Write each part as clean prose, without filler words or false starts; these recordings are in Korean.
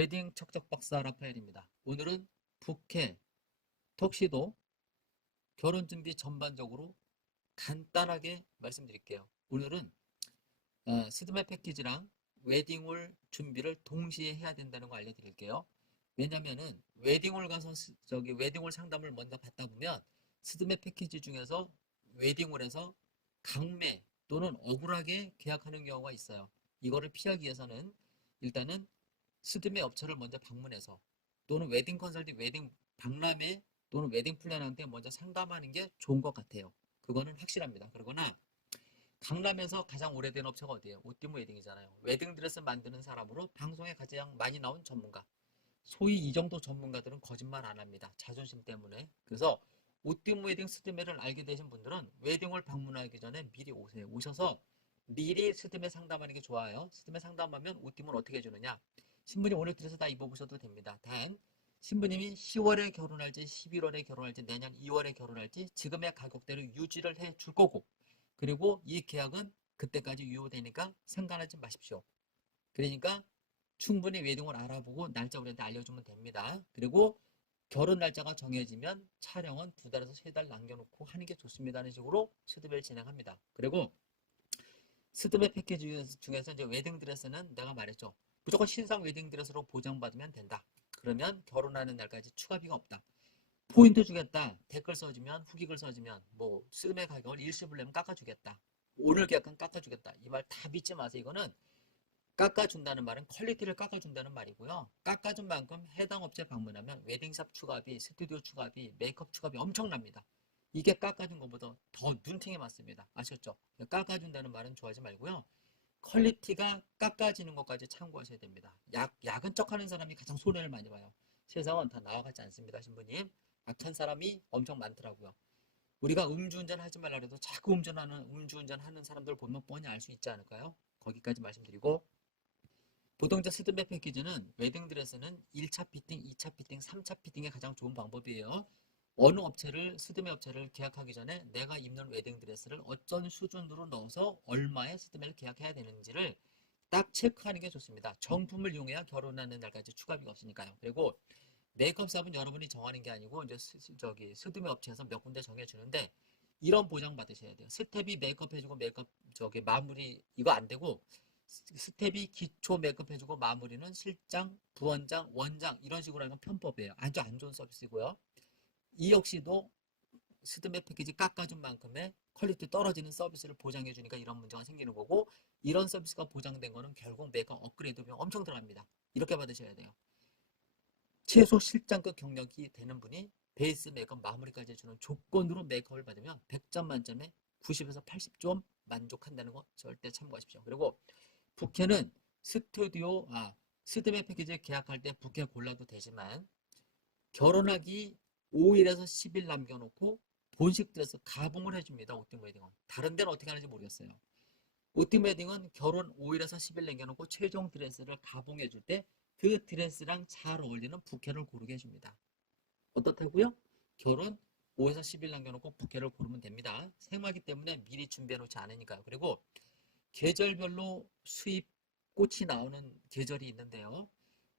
웨딩 척척 박사 라파엘입니다. 오늘은 부케, 턱시도, 결혼 준비 전반적으로 간단하게 말씀드릴게요. 오늘은 스드메 패키지랑 웨딩홀 준비를 동시에 해야 된다는 거 알려드릴게요. 왜냐면은 웨딩홀 가서 웨딩홀 상담을 먼저 받다 보면 스드메 패키지 중에서 웨딩홀에서 강매 또는 억울하게 계약하는 경우가 있어요. 이거를 피하기 위해서는 일단은 스드메 업체를 먼저 방문해서 또는 웨딩 컨설팅, 웨딩 박람회 또는 웨딩 플래너한테 먼저 상담하는 게 좋은 것 같아요. 그거는 확실합니다. 그러거나 강남에서 가장 오래된 업체가 어디예요? 오띠모 웨딩이잖아요. 웨딩 드레스 만드는 사람으로 방송에 가장 많이 나온 전문가. 소위 이 정도 전문가들은 거짓말 안 합니다. 자존심 때문에. 그래서 오띠모 웨딩 스드메를 알게 되신 분들은 웨딩을 방문하기 전에 미리 오세요. 오셔서 미리 스드메 상담하는 게 좋아요. 스드메 상담하면 오띠모는 어떻게 해주느냐? 신부님 오늘 드레스 다 입어보셔도 됩니다. 단 신부님이 10월에 결혼할지 11월에 결혼할지 내년 2월에 결혼할지 지금의 가격대로 유지를 해 줄 거고, 그리고 이 계약은 그때까지 유효되니까 상관하지 마십시오. 그러니까 충분히 웨딩을 알아보고 날짜 우리한테 알려주면 됩니다. 그리고 결혼 날짜가 정해지면 촬영은 2달에서 3달 남겨놓고 하는 게 좋습니다는 식으로 스드메를 진행합니다. 그리고 스드메 패키지 중에서 이제 웨딩 드레스는 내가 말했죠. 무조건 신상 웨딩 드레스로 보장받으면 된다. 그러면 결혼하는 날까지 추가비가 없다. 포인트 주겠다. 댓글 써주면, 후기글 써주면 뭐 스드메 가격을 일시불 내면 깎아주겠다. 오늘 계약은 깎아주겠다. 이 말 다 믿지 마세요. 이거는 깎아준다는 말은 퀄리티를 깎아준다는 말이고요. 깎아준 만큼 해당 업체 방문하면 웨딩샵 추가비, 스튜디오 추가비, 메이크업 추가비 엄청납니다. 이게 깎아준 것보다 더 눈팅에 맞습니다. 아셨죠? 깎아준다는 말은 좋아하지 말고요. 퀄리티가 깎아지는 것까지 참고하셔야 됩니다. 야근 척하는 사람이 가장 손해를 많이 봐요. 세상은 다 나와 같지 않습니다, 신부님. 악한 사람이 엄청 많더라고요. 우리가 음주운전 하지 말라 해도 자꾸 음주운전하는 사람들 보면 뻔히 알 수 있지 않을까요? 거기까지 말씀드리고, 보통자 스드메 패키지는 웨딩 드레스는 1차 피팅, 2차 피팅, 3차 피팅이 가장 좋은 방법이에요. 어느 업체를, 스드메 업체를 계약하기 전에 내가 입는 웨딩 드레스를 어떤 수준으로 넣어서 얼마의 스드메를 계약해야 되는지를 딱 체크하는 게 좋습니다. 정품을 이용해야 결혼하는 날까지 추가비가 없으니까요. 그리고 메이크업샵은 여러분이 정하는 게 아니고 이제 스드메 업체에서 몇 군데 정해주는데, 이런 보장 받으셔야 돼요. 스텝이 메이크업 해주고 메이크업 마무리 이거 안 되고, 스텝이 기초 메이크업 해주고 마무리는 실장, 부원장, 원장 이런 식으로 하는 건 편법이에요. 아주 안 좋은 서비스고요. 이 역시도 스드메 패키지 깎아준 만큼의 퀄리티 떨어지는 서비스를 보장해 주니까 이런 문제가 생기는 거고, 이런 서비스가 보장된 거는 결국 메이크업 업그레이드 비용 엄청 들어갑니다. 이렇게 받으셔야 돼요. 최소 실장급 경력이 되는 분이 베이스 메이크업 마무리까지 해주는 조건으로 메이크업을 받으면 100점 만점에 90에서 80점 만족한다는 거 절대 참고하십시오. 그리고 부케는 스드메 패키지 계약할 때 부케 골라도 되지만, 결혼하기 5일에서 10일 남겨놓고 본식 드레스 가봉을 해줍니다. 오팀 웨딩은. 다른 데는 어떻게 하는지 모르겠어요. 오팀 웨딩은 결혼 5일에서 10일 남겨놓고 최종 드레스를 가봉해줄 때 그 드레스랑 잘 어울리는 부케를 고르게 해줍니다. 어떻다고요? 결혼 5에서 10일 남겨놓고 부케를 고르면 됩니다. 생화기 때문에 미리 준비해놓지 않으니까요. 그리고 계절별로 수입 꽃이 나오는 계절이 있는데요.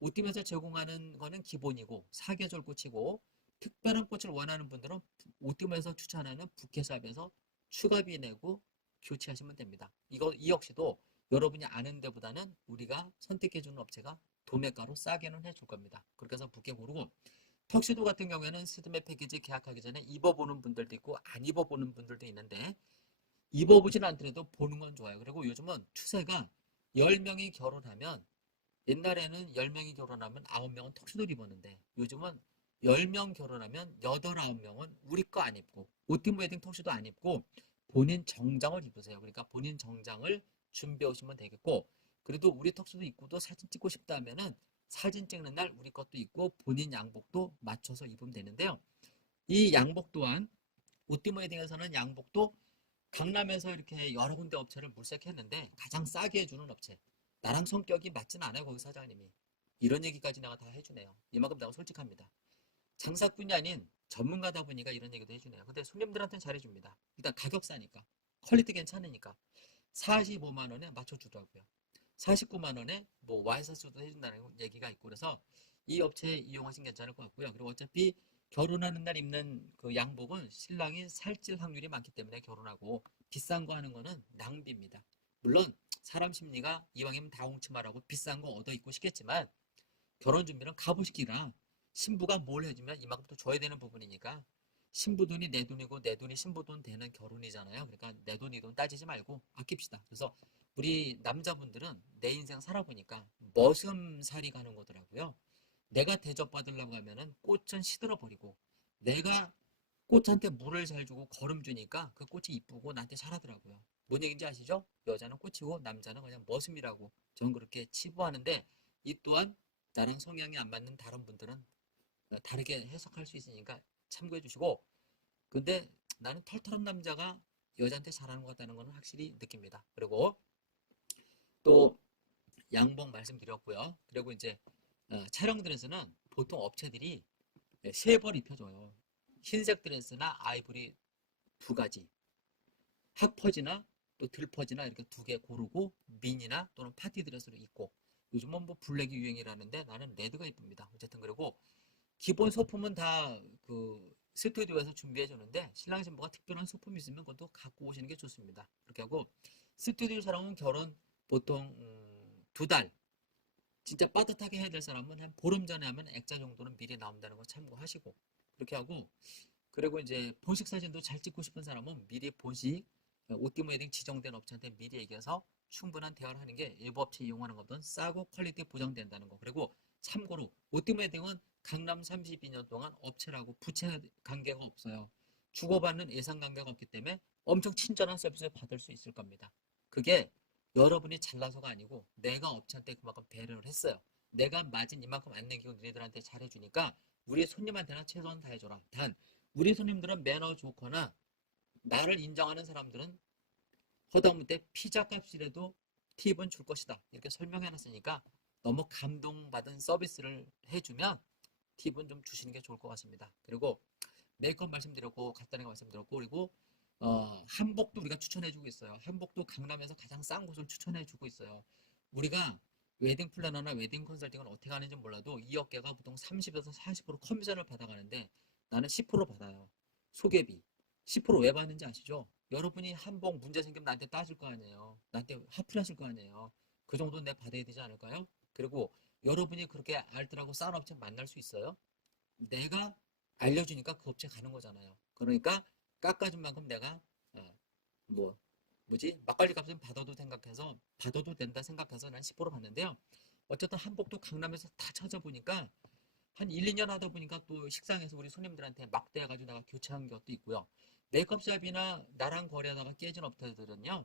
옷팀에서 제공하는 거는 기본이고 사계절 꽃이고, 특별한 꽃을 원하는 분들은 옷팀에서 추천하는 부케샵에서 추가비 내고 교체하시면 됩니다. 이 역시도 여러분이 아는 데보다는 우리가 선택해주는 업체가 도매가로 싸게는 해줄 겁니다. 그렇게 해서 부케 고르고, 턱시도 같은 경우에는 스드메 패키지 계약하기 전에 입어보는 분들도 있고 안 입어보는 분들도 있는데, 입어보진 않더라도 보는 건 좋아요. 그리고 요즘은 추세가 10명이 결혼하면, 옛날에는 10명이 결혼하면 9명은 턱시도를 입었는데, 요즘은 10명 결혼하면 8, 9명은 우리 거 안 입고 오팀 웨딩 턱시도 안 입고 본인 정장을 입으세요. 그러니까 본인 정장을 준비해 오시면 되겠고, 그래도 우리 턱시도 입고도 사진 찍고 싶다 하면은 사진 찍는 날 우리 것도 입고 본인 양복도 맞춰서 입으면 되는데요. 이 양복 또한 오팀 웨딩에서는 양복도 강남에서 이렇게 여러 군데 업체를 물색했는데 가장 싸게 해주는 업체, 나랑 성격이 맞진 않아요. 거기 사장님이 이런 얘기까지 내가 다 해주네요. 이만큼 내가 솔직합니다. 장사꾼이 아닌 전문가다 보니까 이런 얘기도 해주네요. 근데 손님들한테는 잘해줍니다. 일단 가격 싸니까, 퀄리티 괜찮으니까 45만 원에 맞춰주더라고요. 49만 원에 뭐 와이셔츠도 해준다는 얘기가 있고 그래서 이 업체 이용하시면 괜찮을 것 같고요. 그리고 어차피 결혼하는 날 입는 그 양복은 신랑이 살찔 확률이 많기 때문에 결혼하고 비싼 거 하는 거는 낭비입니다. 물론 사람 심리가 이왕이면 다 웅치마라고 비싼 거 얻어 입고 싶겠지만 결혼 준비는 갑오시기라 신부가 뭘 해주면 이만큼 또 줘야 되는 부분이니까 신부 돈이 내 돈이고 내 돈이 신부 돈 되는 결혼이잖아요. 그러니까 내 돈, 이 돈 따지지 말고 아낍시다. 그래서 우리 남자분들은 내 인생 살아보니까 머슴살이 가는 거더라고요. 내가 대접받으려고 하면은 꽃은 시들어 버리고 내가 꽃한테 물을 잘 주고 거름 주니까 그 꽃이 이쁘고 나한테 잘하더라고요. 뭔 얘기인지 아시죠? 여자는 꽃이고 남자는 그냥 머슴이라고 저는 그렇게 치부하는데 이 또한 나랑 성향이 안 맞는 다른 분들은 다르게 해석할 수 있으니까 참고해 주시고 근데 나는 털털한 남자가 여자한테 잘하는 것 같다는 것은 확실히 느낍니다. 그리고 또 양복 말씀드렸고요. 그리고 이제 촬영 드레스는 보통 업체들이 세 벌 입혀줘요. 흰색 드레스나 아이보리 두 가지, 학퍼지나 또 들퍼지나 이렇게 두 개 고르고 미니나 또는 파티 드레스로 입고 요즘은 뭐 블랙이 유행이라는데 나는 레드가 이쁩니다. 어쨌든 그리고 기본 소품은 다 그 스튜디오에서 준비해 주는데 신랑 신부가 특별한 소품이 있으면 그것도 갖고 오시는 게 좋습니다. 그렇게 하고 스튜디오 촬영은 결혼 보통 2달 진짜 빠듯하게 해야 될 사람은 한 보름 전에 하면 액자 정도는 미리 나온다는 거 참고하시고 그렇게 하고 그리고 이제 본식 사진도 잘 찍고 싶은 사람은 미리 본식 오띠모 웨딩 지정된 업체한테 미리 얘기해서 충분한 대화를 하는 게 일부 업체 이용하는 것보다 싸고 퀄리티 보장된다는 거. 그리고 참고로 오띠모 웨딩은 강남 32년 동안 업체라고 부채 관계가 없어요. 주고받는 예상 관계가 없기 때문에 엄청 친절한 서비스를 받을 수 있을 겁니다. 그게 여러분이 잘나서가 아니고 내가 업체한테 그만큼 배려를 했어요. 내가 마진 이만큼 안 내기고 너희들한테 잘해주니까 우리 손님한테는 최선을 다해줘라. 단 우리 손님들은 매너 좋거나 나를 인정하는 사람들은 허다못해 피자 값이라도 팁은 줄 것이다. 이렇게 설명해놨으니까 너무 감동받은 서비스를 해주면 팁은 좀 주시는 게 좋을 것 같습니다. 그리고 메이크업 말씀드렸고 간단하게 말씀드렸고 그리고 한복도 우리가 추천해주고 있어요. 한복도 강남에서 가장 싼 곳을 추천해주고 있어요. 우리가 웨딩 플래너나 웨딩 컨설팅은 어떻게 하는지 몰라도 이 업계가 보통 30에서 40% 커미션을 받아가는데 나는 10% 받아요. 소개비. 10%왜 받는지 아시죠? 여러분이 한복 문제 생기면 나한테 따질 거 아니에요. 나한테 화풀이하실 거 아니에요. 그 정도는 내가 받아야 되지 않을까요? 그리고 여러분이 그렇게 알뜰하고 싼 업체 만날 수 있어요? 내가 알려주니까 그 업체 가는 거잖아요. 그러니까 깎아준 만큼 내가 뭐 뭐지 막걸리 값은 받아도 된다 생각해서 난 10% 받는데요. 어쨌든 한복도 강남에서 다 찾아보니까 한 1, 2년 하다 보니까 또 식상해서 우리 손님들한테 막대해가지고 내가 교체한 것도 있고요. 메이크업샵이나 나랑 거래하다가 깨진 업체들은요.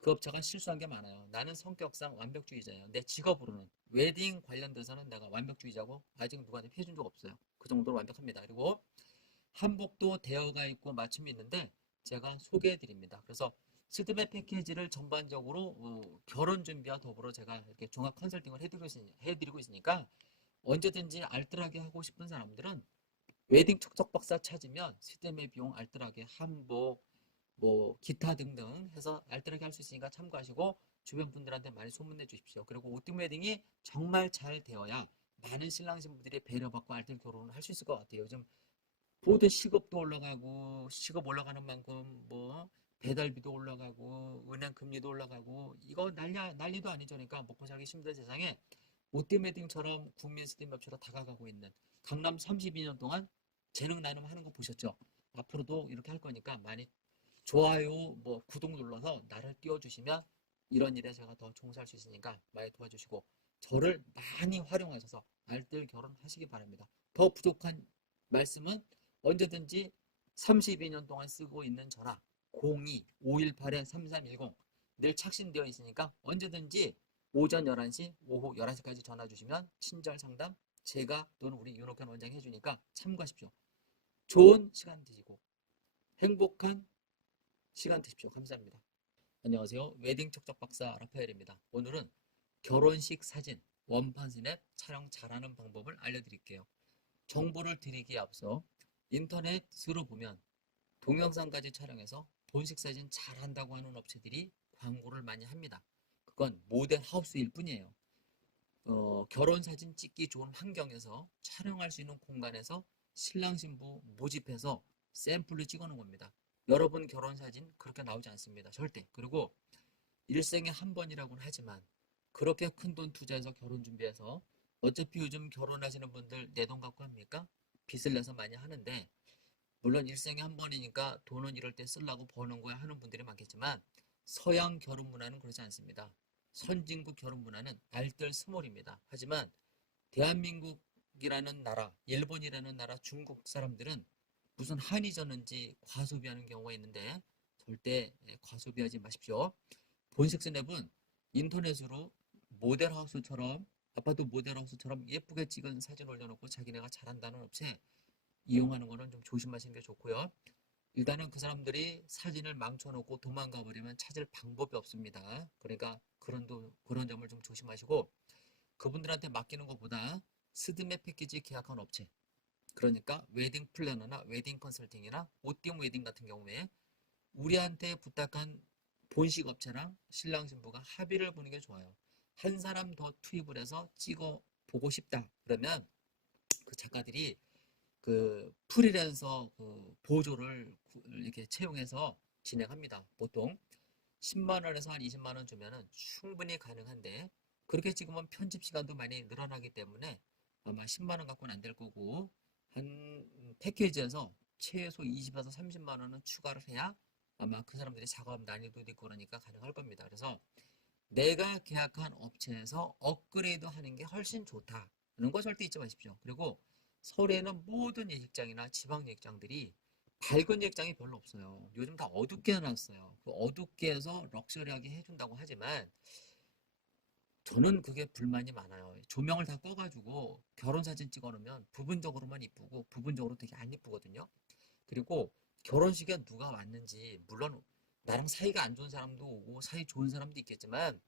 그 업체가 실수한 게 많아요. 나는 성격상 완벽주의자예요. 내 직업으로는 웨딩 관련돼서는 내가 완벽주의자고 아직 누구한테 피해준 적 없어요. 그 정도로 완벽합니다. 그리고 한복도 대여가 있고 맞춤이 있는데 제가 소개해 드립니다. 그래서 스드메 패키지를 전반적으로 결혼 준비와 더불어 제가 이렇게 종합 컨설팅을 해드리고 있으니까 언제든지 알뜰하게 하고 싶은 사람들은 웨딩 척척 박사 찾으면 스드메 비용 알뜰하게 한복 뭐 기타 등등 해서 알뜰하게 할 수 있으니까 참고하시고 주변 분들한테 많이 소문내 주십시오. 그리고 오띵 웨딩이 정말 잘 되어야 많은 신랑 신부들이 배려받고 알뜰 결혼을 할 수 있을 것 같아요. 요즘 모든 시급도 올라가고 시급 올라가는 만큼 뭐 배달비도 올라가고 은행 금리도 올라가고 이거 난리도 아니죠. 그러니까 먹고 살기 힘든 세상에 오띵 웨딩처럼 국민 스팀업체로 다가가고 있는 강남 32년 동안 재능 나눔 하는 거 보셨죠? 앞으로도 이렇게 할 거니까 많이 좋아요, 뭐 구독 눌러서 나를 띄워주시면 이런 일에 제가 더 종사할 수 있으니까 많이 도와주시고 저를 많이 활용하셔서 알뜰 결혼하시기 바랍니다. 더 부족한 말씀은 언제든지 32년 동안 쓰고 있는 전화 02-518-3310 늘 착신되어 있으니까 언제든지 오전 11시, 오후 11시까지 전화 주시면 친절 상담 제가 또는 우리 윤옥현 원장이 해주니까 참고하십시오. 좋은 시간 되시고 행복한 시간 되십시오. 감사합니다. 안녕하세요. 웨딩 척척 박사 라파엘입니다. 오늘은 결혼식 사진 원판 스냅 촬영 잘하는 방법을 알려드릴게요. 정보를 드리기에 앞서 인터넷으로 보면 동영상까지 촬영해서 본식 사진 잘한다고 하는 업체들이 광고를 많이 합니다. 그건 모델 하우스일 뿐이에요. 결혼 사진 찍기 좋은 환경에서 촬영할 수 있는 공간에서 신랑 신부 모집해서 샘플을 찍어 놓은 겁니다. 여러분 결혼 사진 그렇게 나오지 않습니다. 절대. 그리고 일생에 한 번이라고는 하지만 그렇게 큰 돈 투자해서 결혼 준비해서 어차피 요즘 결혼하시는 분들 내 돈 갖고 합니까? 빚을 내서 많이 하는데 물론 일생에 한 번이니까 돈은 이럴 때 쓰려고 버는 거야 하는 분들이 많겠지만 서양 결혼 문화는 그렇지 않습니다. 선진국 결혼 문화는 알뜰스몰입니다. 하지만 대한민국이라는 나라, 일본이라는 나라, 중국 사람들은 무슨 한이 졌는지 과소비하는 경우가 있는데 절대 과소비하지 마십시오. 본식스냅은 인터넷으로 모델하우스처럼 아파트 모델하우스처럼 예쁘게 찍은 사진 올려놓고 자기네가 잘한다는 업체 이용하는 거는 좀 조심하시는 게 좋고요. 일단은 그 사람들이 사진을 망쳐놓고 도망가 버리면 찾을 방법이 없습니다. 그러니까 그런 점을 좀 조심하시고 그분들한테 맡기는 것보다 스드메 패키지 계약한 업체 그러니까 웨딩 플래너나 웨딩 컨설팅이나 오띵 웨딩 같은 경우에 우리한테 부탁한 본식 업체랑 신랑 신부가 합의를 보는 게 좋아요. 한 사람 더 투입을 해서 찍어 보고 싶다. 그러면 그 작가들이 그 프리랜서 그 보조를 이렇게 채용해서 진행합니다. 보통 10만 원에서 한 20만 원 주면은 충분히 가능한데 그렇게 찍으면 편집 시간도 많이 늘어나기 때문에 아마 10만 원 갖고는 안 될 거고 한 패키지에서 최소 20에서 30만 원은 추가를 해야 아마 그 사람들이 작업 난이도도 있고 그러니까 가능할 겁니다. 그래서 내가 계약한 업체에서 업그레이드 하는 게 훨씬 좋다는 거 절대 잊지 마십시오. 그리고 서울에는 모든 예식장이나 지방 예식장들이 밝은 예식장이 별로 없어요. 요즘 다 어둡게 해놨어요. 그 어둡게 해서 럭셔리하게 해준다고 하지만 저는 그게 불만이 많아요. 조명을 다 꺼가지고 결혼사진 찍어놓으면 부분적으로만 이쁘고 부분적으로 되게 안 이쁘거든요. 그리고 결혼식에 누가 왔는지 물론 나랑 사이가 안 좋은 사람도 오고 사이 좋은 사람도 있겠지만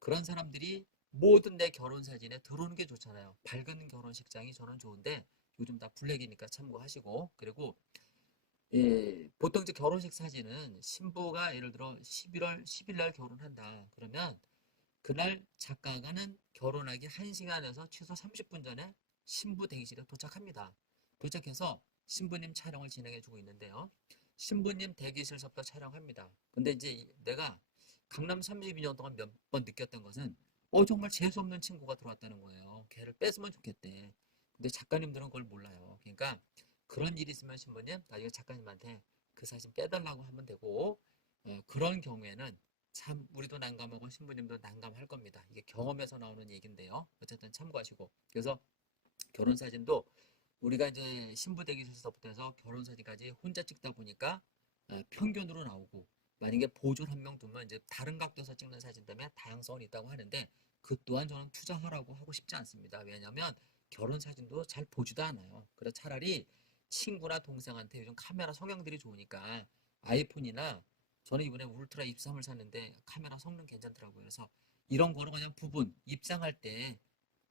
그런 사람들이 모든 내 결혼사진에 들어오는 게 좋잖아요. 밝은 결혼식장이 저는 좋은데 요즘 다 블랙이니까 참고하시고 그리고 보통 이제 결혼식 사진은 신부가 예를 들어 11월 10일 날 결혼한다. 그러면 그날 작가가는 결혼하기 1시간에서 최소 30분 전에 신부 대기실에 도착합니다. 도착해서 신부님 촬영을 진행해 주고 있는데요. 신부님 대기실서부터 촬영합니다. 근데 이제 내가 강남 32년 동안 몇 번 느꼈던 것은 정말 재수없는 친구가 들어왔다는 거예요. 걔를 뺐으면 좋겠대. 근데 작가님들은 그걸 몰라요. 그러니까 그런 일이 있으면 신부님 나중에 작가님한테 그 사진 빼달라고 하면 되고 그런 경우에는 참 우리도 난감하고 신부님도 난감할 겁니다. 이게 경험에서 나오는 얘기인데요. 어쨌든 참고하시고 그래서 결혼 사진도 우리가 이제 신부 대기실서부터 해서 결혼 사진까지 혼자 찍다 보니까 평균으로 나오고 만약에 보조를 한 명 두면 이제 다른 각도에서 찍는 사진 때문에 다양성은 있다고 하는데 그 또한 저는 투자하라고 하고 싶지 않습니다. 왜냐하면 결혼 사진도 잘 보지도 않아요. 그래서 차라리 친구나 동생한테 요즘 카메라 성향들이 좋으니까 아이폰이나 저는 이번에 울트라 입3을 샀는데 카메라 성능 괜찮더라고요. 그래서 이런 거로 그냥 부분 입장할 때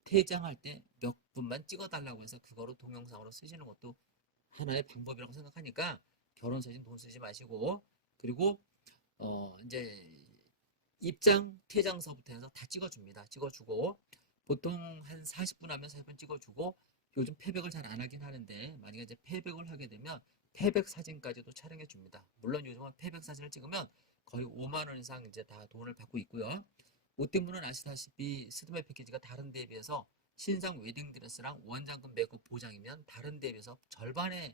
퇴장할 때 몇 분만 찍어달라고 해서 그거로 동영상으로 쓰시는 것도 하나의 방법이라고 생각하니까 결혼 사진 돈 쓰지 마시고 그리고 이제 입장 퇴장서부터 해서 다 찍어줍니다. 찍어주고 보통 한 40분 하면 40분 찍어주고 요즘 패백을 잘 안 하긴 하는데 만약에 이제 패백을 하게 되면 패백 사진까지도 촬영해 줍니다. 물론 요즘은 패백 사진을 찍으면 거의 5만 원 이상 이제 다 돈을 받고 있고요. 옷대문은 아시다시피 스드메 패키지가 다른 데에 비해서 신상 웨딩드레스랑 원장금 메이크업 보장이면 다른 데에 비해서 절반에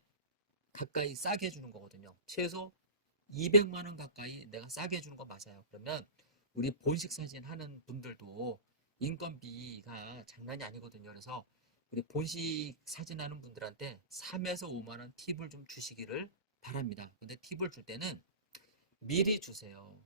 가까이 싸게 해주는 거거든요. 최소 200만 원 가까이 내가 싸게 해주는 거 맞아요. 그러면 우리 본식 사진 하는 분들도 인건비가 장난이 아니거든요. 그래서 우리 본식 사진 하는 분들한테 3에서 5만 원 팁을 좀 주시기를 바랍니다. 근데 팁을 줄 때는 미리 주세요.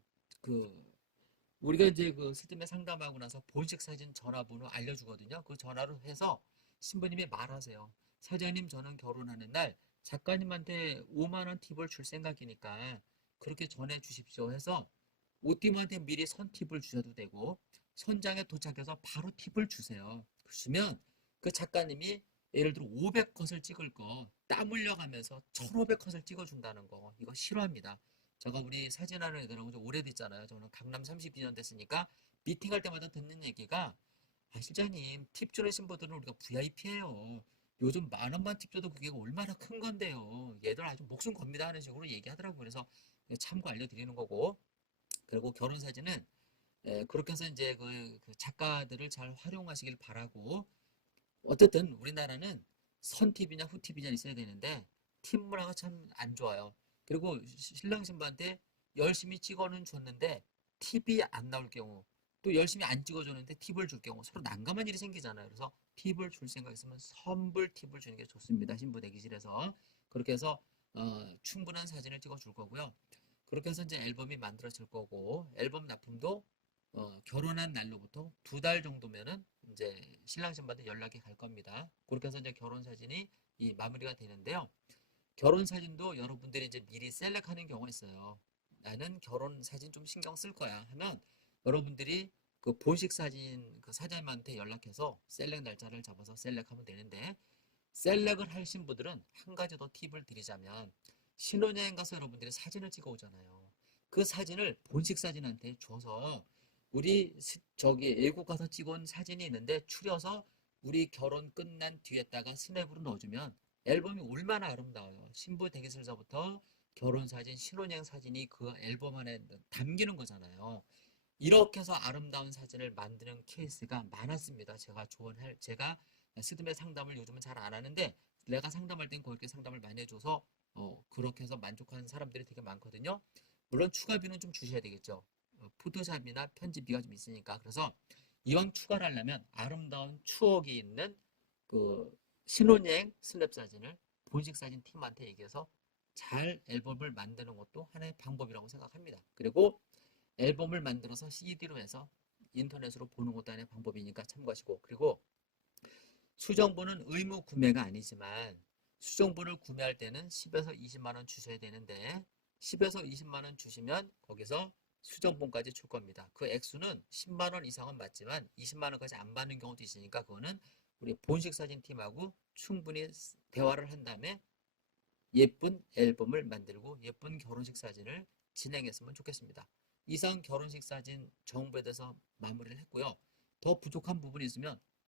우리가 이제 그 스팀에 상담하고 나서 본식 사진 전화번호 알려주거든요. 그 전화로 해서 신부님이 말하세요. 사장님 저는 결혼하는 날 작가님한테 5만 원 팁을 줄 생각이니까 그렇게 전해 주십시오 해서 오팀한테 미리 선 팁을 주셔도 되고 선장에 도착해서 바로 팁을 주세요. 주시면 그 작가님이 예를 들어 500컷을 찍을 거 땀 흘려가면서 1500컷을 찍어준다는 거 이거 싫어합니다. 제가 우리 사진하는 애들하고 좀 오래됐잖아요. 저는 강남 32년 됐으니까 미팅할 때마다 듣는 얘기가 실장님 팁 주는 신부들은 우리가 VIP예요. 요즘 10,000원만 팁 줘도 그게 얼마나 큰 건데요. 얘들 아주 목숨 겁니다 하는 식으로 얘기하더라고요. 그래서 참고 알려드리는 거고 그리고 결혼 사진은 그렇게 해서 이제 그 작가들을 잘 활용하시길 바라고 어쨌든 우리나라는 선팁이냐 후팁이냐 있어야 되는데 팁 문화가 참 안 좋아요. 그리고 신랑 신부한테 열심히 찍어는 줬는데 팁이 안 나올 경우 또 열심히 안 찍어줬는데 팁을 줄 경우 서로 난감한 일이 생기잖아요. 그래서 팁을 줄 생각 있으면 선불 팁을 주는 게 좋습니다. 신부 대기실에서 그렇게 해서 충분한 사진을 찍어 줄 거고요. 그렇게 해서 이제 앨범이 만들어질 거고 앨범 납품도 결혼한 날로부터 2달 정도면은 이제 신랑 신부한테 연락이 갈 겁니다. 그렇게 해서 이제 결혼 사진이 마무리가 되는데요. 결혼 사진도 여러분들이 이제 미리 셀렉하는 경우가 있어요. 나는 결혼 사진 좀 신경 쓸 거야 하면 여러분들이 그 본식 사진 그 사장님한테 연락해서 셀렉 날짜를 잡아서 셀렉하면 되는데 셀렉을 할 신부들은 한 가지 더 팁을 드리자면 신혼여행 가서 여러분들이 사진을 찍어 오잖아요. 그 사진을 본식 사진한테 줘서 우리 저기 외국 가서 찍은 사진이 있는데 추려서 우리 결혼 끝난 뒤에다가 스냅으로 넣어주면 앨범이 얼마나 아름다워요. 신부 대기실서부터 결혼 사진, 신혼여행 사진이 그 앨범 안에 담기는 거잖아요. 이렇게 해서 아름다운 사진을 만드는 케이스가 많았습니다. 제가 스드메 상담을 요즘은 잘 안 하는데 내가 상담할 땐 그렇게 상담을 많이 해줘서 그렇게 해서 만족하는 사람들이 되게 많거든요. 물론 추가비는 좀 주셔야 되겠죠. 포토샵이나 편집비가 좀 있으니까. 그래서 이왕 추가를 하려면 아름다운 추억이 있는 그 신혼여행 스냅 사진을 본식 사진 팀한테 얘기해서 잘 앨범을 만드는 것도 하나의 방법이라고 생각합니다. 그리고 앨범을 만들어서 CD로 해서 인터넷으로 보는 것도 하나의 방법이니까 참고하시고 그리고 수정본은 의무 구매가 아니지만 수정본을 구매할 때는 10에서 20만 원 주셔야 되는데 10에서 20만 원 주시면 거기서 수정본까지 줄 겁니다. 그 액수는 10만 원 이상은 맞지만 20만 원까지 안 받는 경우도 있으니까 그거는 우리 본식 사진 팀하고 충분히 대화를 한 다음에 예쁜 앨범을 만들고 예쁜 결혼식 사진을 진행했으면 좋겠습니다. 이상 결혼식 사진 정보에 대해서 마무리를 했고요. 더 부족한 부분이 있으면